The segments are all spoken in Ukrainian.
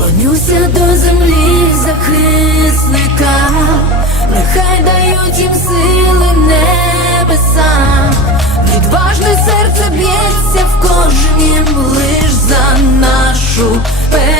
Клонюся до землі захисника, нехай дають їм сили небеса, відважне серце б'ється в кожнім лиш за нашу перемогу.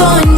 Сини